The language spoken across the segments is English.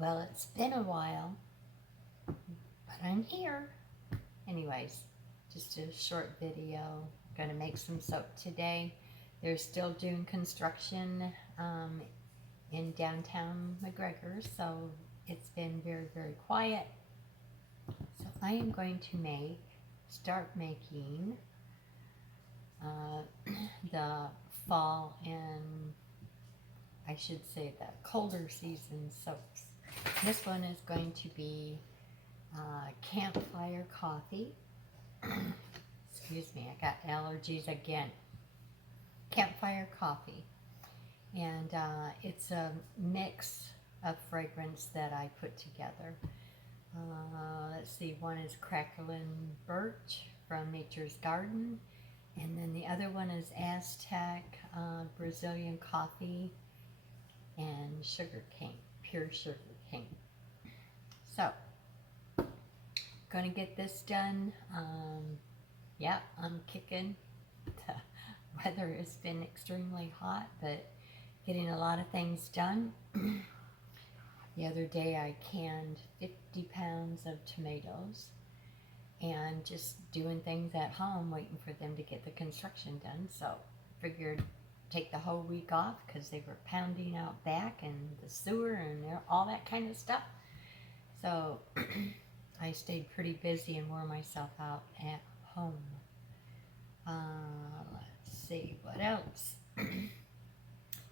Well, it's been a while, but I'm here. Anyways, just a short video. I'm gonna make some soap today. They're still doing construction in downtown McGregor, so it's been very, very quiet. So I am going to start making the fall and I should say the colder season soaps. This one is going to be Campfire coffee. Excuse me, I got allergies again. Campfire coffee. And it's a mix of fragrance that I put together. Let's see, one is Crackling Birch from Nature's Garden. And then the other one is Aztec Brazilian coffee and sugar cane, pure sugar cane. So, gonna get this done. Yeah, I'm kicking. The weather has been extremely hot, but getting a lot of things done. The other day I canned 50 pounds of tomatoes and just doing things at home, waiting for them to get the construction done. So figured take the whole week off because they were pounding out back and the sewer and all that kind of stuff. So I stayed pretty busy and wore myself out at home. Let's see, what else?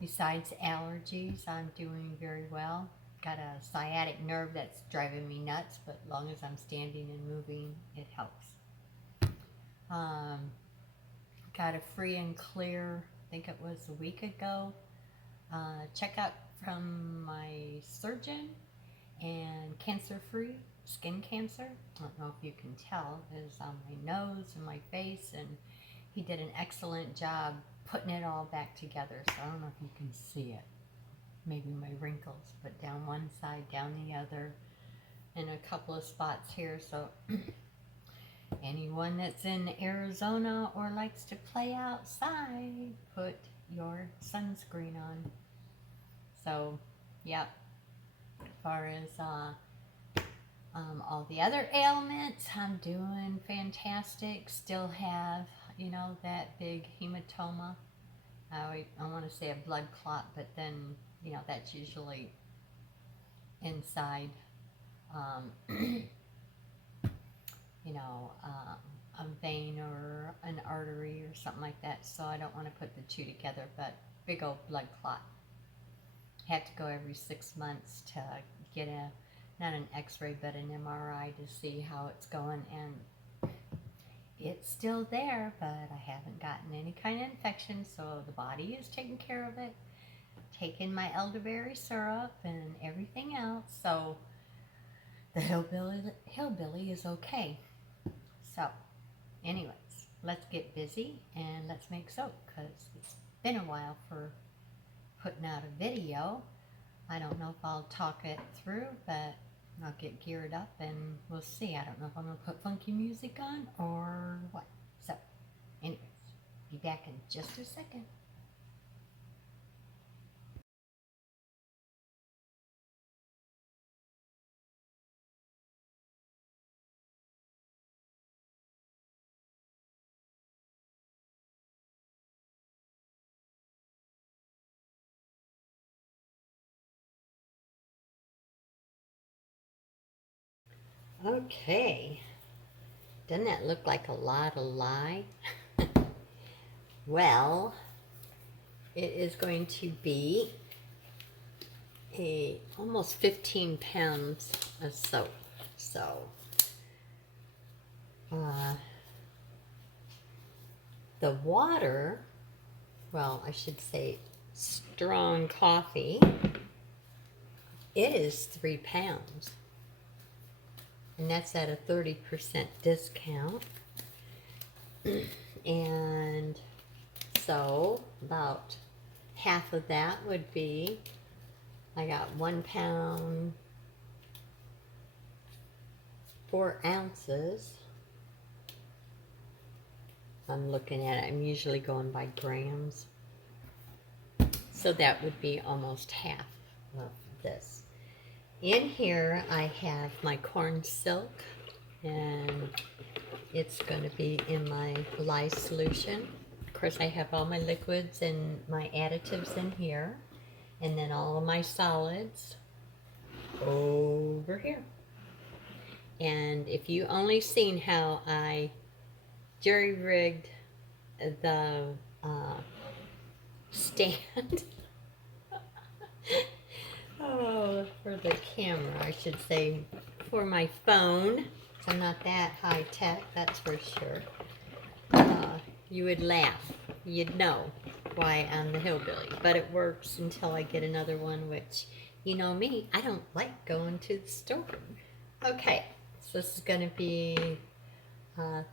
Besides allergies, I'm doing very well. Got a sciatic nerve that's driving me nuts, but as long as I'm standing and moving, it helps. Got a free and clear, I think it was a week ago, checkup from my surgeon, and cancer-free, skin cancer. I don't know if you can tell, it's on my nose and my face, and he did an excellent job putting it all back together. So I don't know if you can see it. Maybe my wrinkles, but down one side, down the other, and a couple of spots here. So anyone that's in Arizona or likes to play outside, put your sunscreen on. So, yeah. As far as all the other ailments, I'm doing fantastic. Still have, that big hematoma. I want to say a blood clot, but then, that's usually inside, a vein or an artery or something like that. So I don't want to put the two together, but big old blood clot. Have to go every 6 months to get not an x-ray, but an MRI to see how it's going. And it's still there, but I haven't gotten any kind of infection, so the body is taking care of it. Taking my elderberry syrup and everything else, so the hillbilly is okay. So, anyways, let's get busy and let's make soap, because it's been a while for putting out a video. I don't know if I'll talk it through, but I'll get geared up and we'll see. I don't know if I'm going to put funky music on or what. So, anyways, be back in just a second. Okay, doesn't that look like a lot of lye? Well, it is going to be almost 15 pounds of soap. So, the water, well, I should say strong coffee, is 3 pounds. And that's at a 30% discount. And so about half of that would be, I got 1 pound, 4 ounces. I'm looking at it, I'm usually going by grams. So that would be almost half of this. In here I have my corn silk, and it's going to be in my lye solution. Of course, I have all my liquids and my additives in here, and then all of my solids over here. And if you only seen how I jury-rigged the stand oh, for the camera, I should say, for my phone. I'm not that high tech, that's for sure. You would laugh. You'd know why I'm the hillbilly. But it works until I get another one, which, you know me, I don't like going to the store. Okay, so this is going to be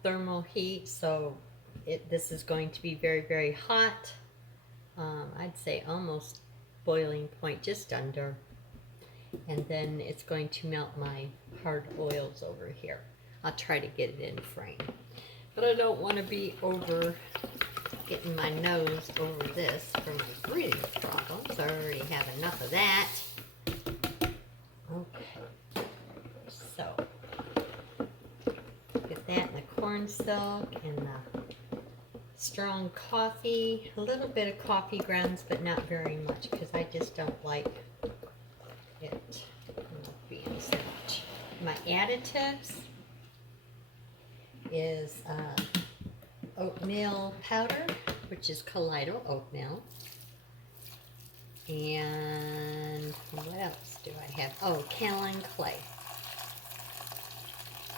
thermal heat, so this is going to be very, very hot. I'd say almost boiling point, just under. And then it's going to melt my hard oils over here. I'll try to get it in frame. But I don't want to be over getting my nose over this for my breathing problems. I already have enough of that. Okay. So, get that in the corn silk and the strong coffee. A little bit of coffee grounds, but not very much because I just don't like it being so much. My additives is oatmeal powder, which is colloidal oatmeal. And what else do I have? Oh, kaolin clay.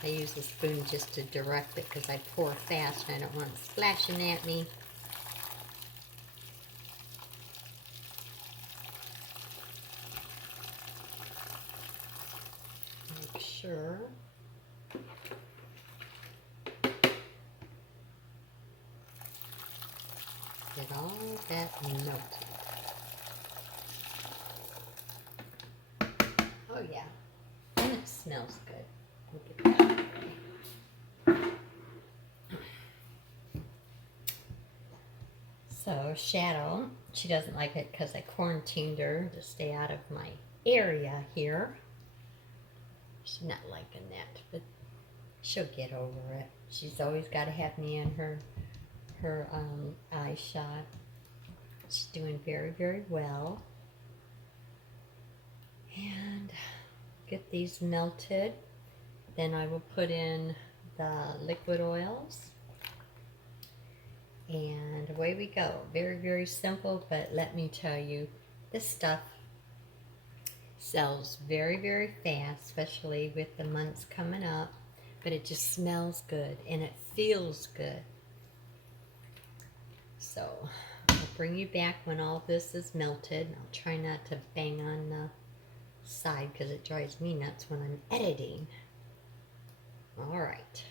I use the spoon just to direct it because I pour fast and I don't want it splashing at me. Make sure. Get all that melted. Oh yeah, and it smells good. Look at that. So Shadow, she doesn't like it because I quarantined her to stay out of my area here. She's not liking that, but she'll get over it. She's always got to have me in her eye shot. She's doing very, very well. And get these melted. Then I will put in the liquid oils. And away we go. Very, very simple, but let me tell you, this stuff sells very, very fast, especially with the months coming up. But it just smells good and it feels good. So I'll bring you back when all this is melted. I'll try not to bang on the side because it drives me nuts when I'm editing. All right.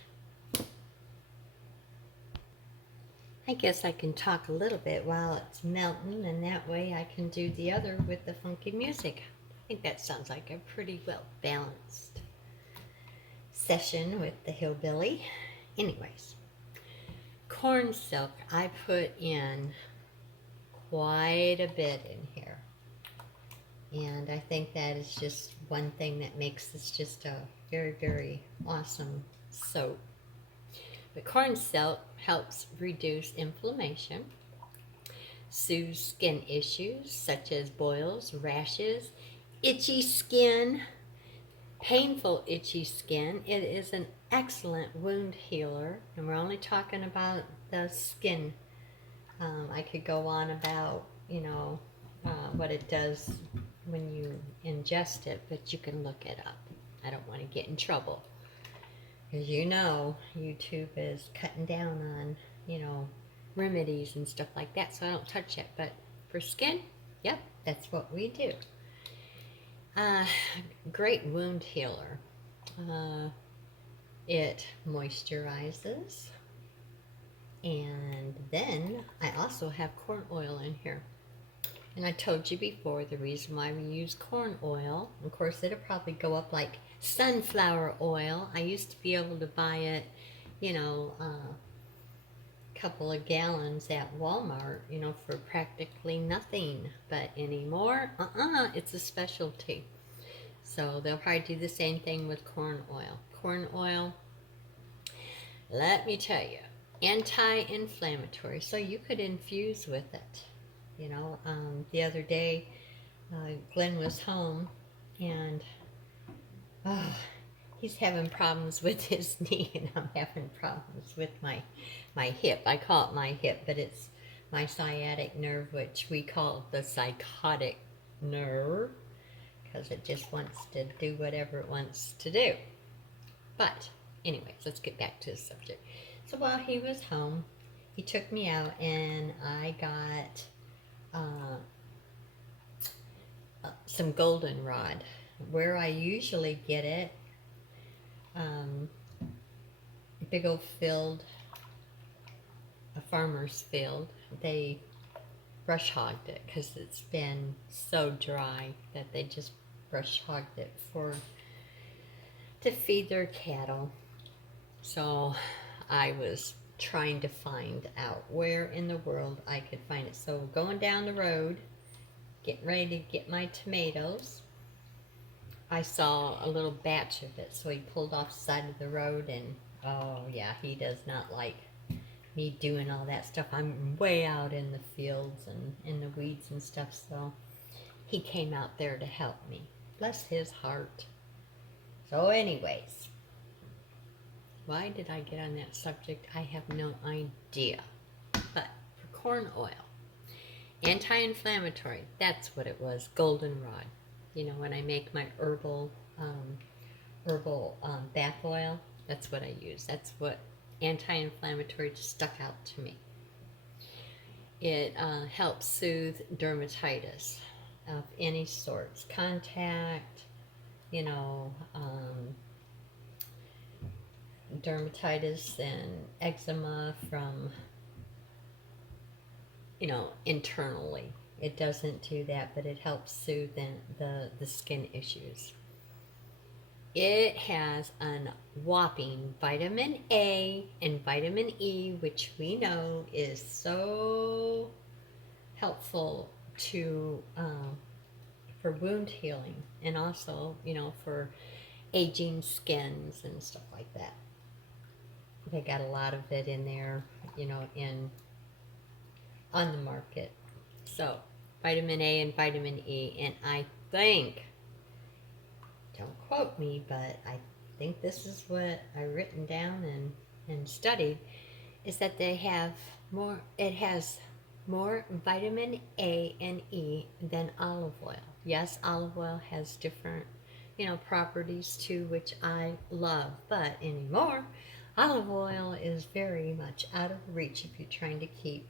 I guess I can talk a little bit while it's melting, and that way I can do the other with the funky music. I think that sounds like a pretty well balanced session with the hillbilly. Anyways, corn silk, I put in quite a bit in here. And I think that is just one thing that makes this just a very, very awesome soap. The corn silk helps reduce inflammation, soothes skin issues such as boils, rashes, itchy skin, painful itchy skin. It is an excellent wound healer, and we're only talking about the skin. I could go on about, you know, what it does when you ingest it, but you can look it up. I don't want to get in trouble. Because you know, YouTube is cutting down on, you know, remedies and stuff like that, so I don't touch it. But for skin, yep, that's what we do. Great wound healer. It moisturizes. And then I also have corn oil in here. And I told you before the reason why we use corn oil. Of course, it'll probably go up like sunflower oil. I used to be able to buy it, you know, a couple of gallons at Walmart, you know, for practically nothing. But anymore, it's a specialty. So they'll probably do the same thing with corn oil. Corn oil, let me tell you, anti-inflammatory. So you could infuse with it. You know, the other day, Glenn was home, and he's having problems with his knee, and I'm having problems with my hip. I call it my hip, but it's my sciatic nerve, which we call the psychotic nerve, because it just wants to do whatever it wants to do. But anyways, let's get back to the subject. So while he was home, he took me out, and I got some goldenrod. Where I usually get it, big old field, a farmer's field. They brush hogged it because it's been so dry that they just brush hogged it to feed their cattle. So I was trying to find out where in the world I could find it. So going down the road, getting ready to get my tomatoes, I saw a little batch of it. So he pulled off the side of the road, and oh yeah, he does not like me doing all that stuff. I'm way out in the fields and in the weeds and stuff, so he came out there to help me. Bless his heart. So anyways, why did I get on that subject? I have no idea. But for corn oil, anti-inflammatory, that's what it was, goldenrod. You know, when I make my herbal bath oil, that's what I use. That's what anti-inflammatory just stuck out to me. It helps soothe dermatitis of any sorts, contact, you know, dermatitis and eczema from, you know, internally. It doesn't do that, but it helps soothe the skin issues. It has a whopping vitamin A and vitamin E, which we know is so helpful to for wound healing, and also, you know, for aging skins and stuff like that. They got a lot of it in there, you know, on the market. So vitamin A and vitamin E, and I think, don't quote me, but I think this is what I've written down and studied, is that they have more, it has more vitamin A and E than olive oil. Yes, olive oil has different, you know, properties too, which I love, but anymore, olive oil is very much out of reach if you're trying to keep,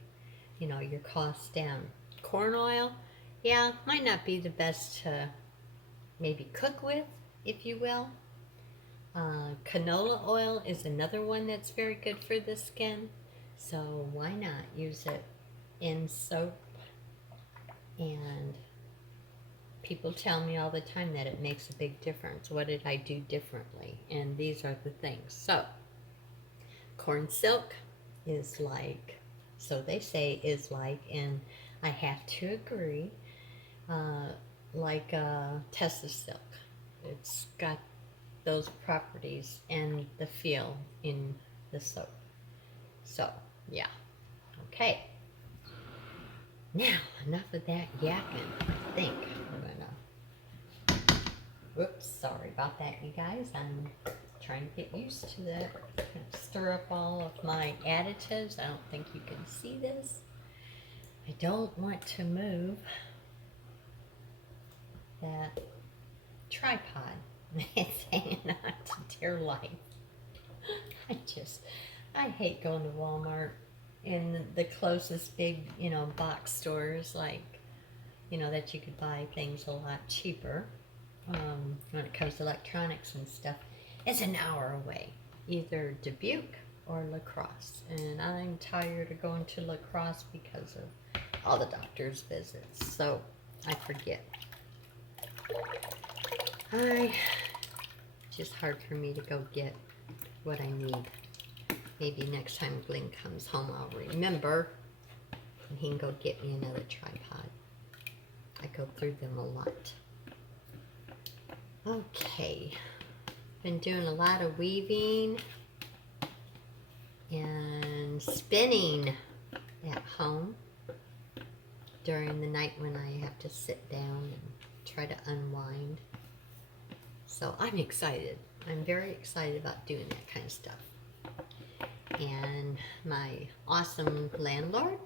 you know, your costs down. Corn oil, yeah, might not be the best to maybe cook with, if you will. Canola oil is another one that's very good for the skin, so why not use it in soap? And people tell me all the time that it makes a big difference. What did I do differently? And these are the things. So corn silk is like, so they say is like, and I have to agree, like Tessa silk. It's got those properties and the feel in the soap. So, yeah. Okay. Now, enough of that yakking. I think we're gonna, whoops, sorry about that, you guys. I'm trying to get used to that. Stir up all of my additives. I don't think you can see this. I don't want to move that tripod. It's hanging on to dear life. I hate going to Walmart and the closest big, you know, box stores, like, you know, that you could buy things a lot cheaper when it comes to electronics and stuff. It's an hour away, either Dubuque or La Crosse, and I'm tired of going to La Crosse because of all the doctor's visits, so I forget. It's just hard for me to go get what I need. Maybe next time Glenn comes home I'll remember, and he can go get me another tripod. I go through them a lot. Okay, been doing a lot of weaving and spinning at home during the night when I have to sit down and try to unwind. So I'm excited. I'm very excited about doing that kind of stuff. And my awesome landlord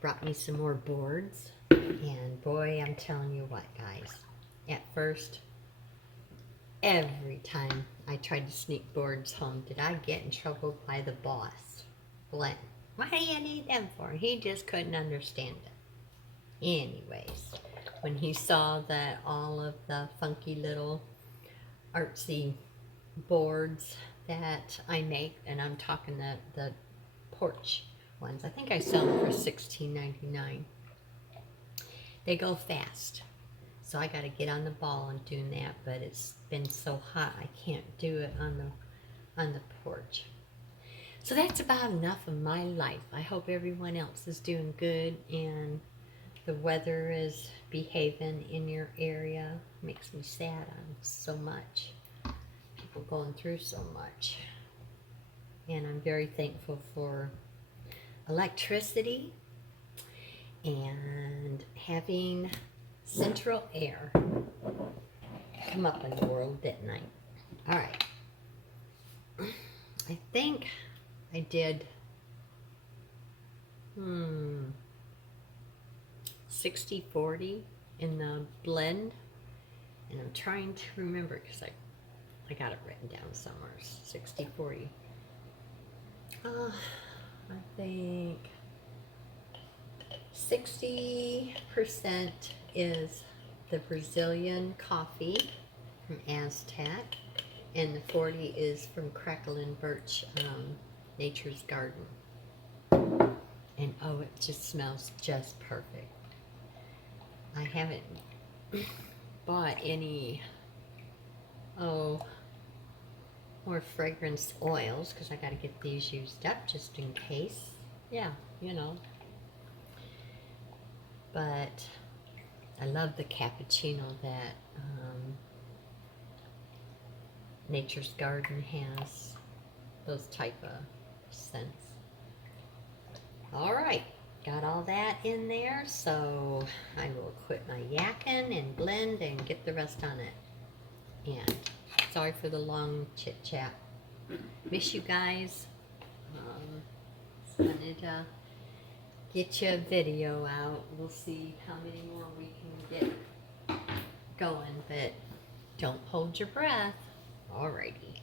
brought me some more boards. And boy, I'm telling you what, guys. At first, every time I tried to sneak boards home, did I get in trouble by the boss, Glenn. Why do you need them for? He just couldn't understand it. Anyways, when he saw that all of the funky little artsy boards that I make, and I'm talking the porch ones, I think I sell them for $16.99. They go fast. So I got to get on the ball and doing that, but it's been so hot I can't do it on the porch. So that's about enough of my life. I hope everyone else is doing good and the weather is behaving in your area. Makes me sad on so much. People going through so much. And I'm very thankful for electricity and having central air come up in the world, didn't I? All right. I think I did 60-40 in the blend, and I'm trying to remember because I got it written down somewhere. 60-40. I think 60% is the Brazilian coffee from Aztec, and the 40 is from Crackle and Birch Nature's Garden. And oh, it just smells just perfect. I haven't bought any more fragrance oils because I got to get these used up just in case. Yeah, you know. But I love the cappuccino that Nature's Garden has. Those type of scents. All right, got all that in there, so I will quit my yakking and blend and get the rest on it. And sorry for the long chit chat. Miss you guys. Just wanted to get you a video out. We'll see how many more we can get going, but don't hold your breath. Alrighty.